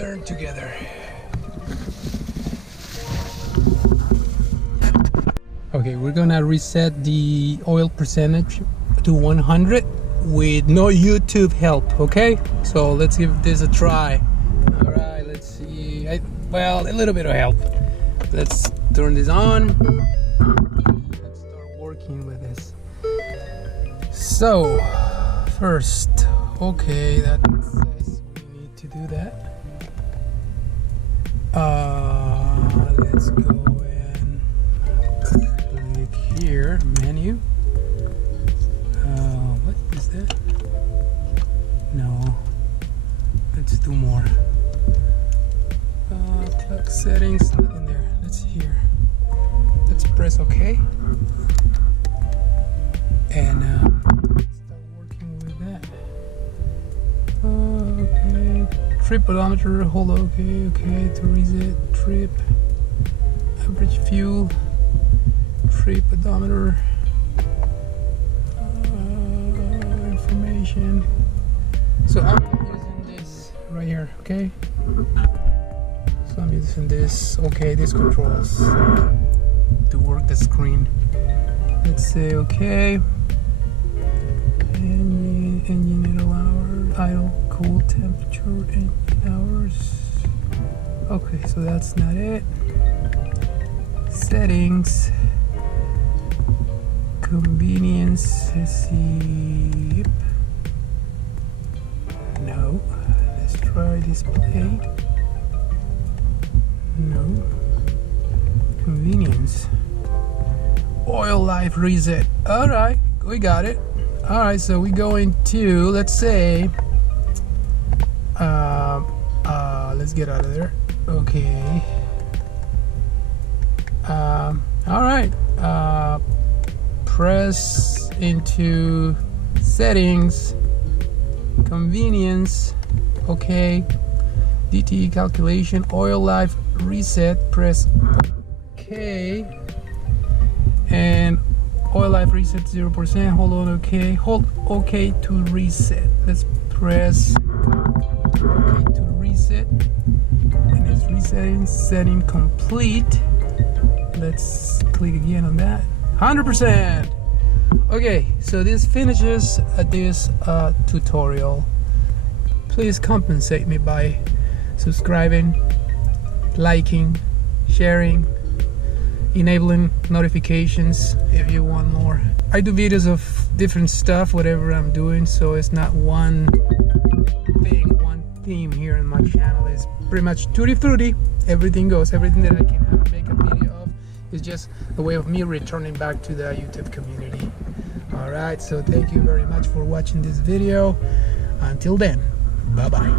learn together. Okay, we're gonna reset the oil percentage to 100 with no YouTube help, okay? So let's give this a try. All right, let's see. Well, a little bit of help. Let's turn this on. Let's start working with this. So, first, okay, that says we need to do that. Let's go and click here, menu. What is that? No, let's do more. Clock settings, nothing there. Let's here. Let's press OK. And start working with that. Okay, trip odometer, hold okay to reset, trip, average fuel, trip odometer, information. So I'm using this right here, okay? So I'm using this, okay, this controls to work the screen. Let's say okay. Engine idle, cool temperature, engine hours. Okay, so that's not it. Settings, convenience, let's see. Yep. No. Let's try display. No. Convenience. Oil life reset. Alright, we got it. Alright, so we go into, let's say, let's get out of there. Okay. Alright. Press into settings, convenience, okay. DTE calculation, oil life reset, press OK. And oil life reset 0%, hold on OK, hold OK to reset. Let's press OK to reset, and it's resetting, setting complete. Let's click again on that. 100%. Okay, so this finishes this tutorial. Please compensate me by subscribing, liking, sharing, enabling notifications if you want more. I do videos of different stuff, whatever I'm doing, so it's not one thing, one theme here in my channel. It's pretty much tutti frutti, everything goes. Everything that I can make a video of is just a way of me returning back to the YouTube community. Alright, so thank you very much for watching this video. Until then, bye bye.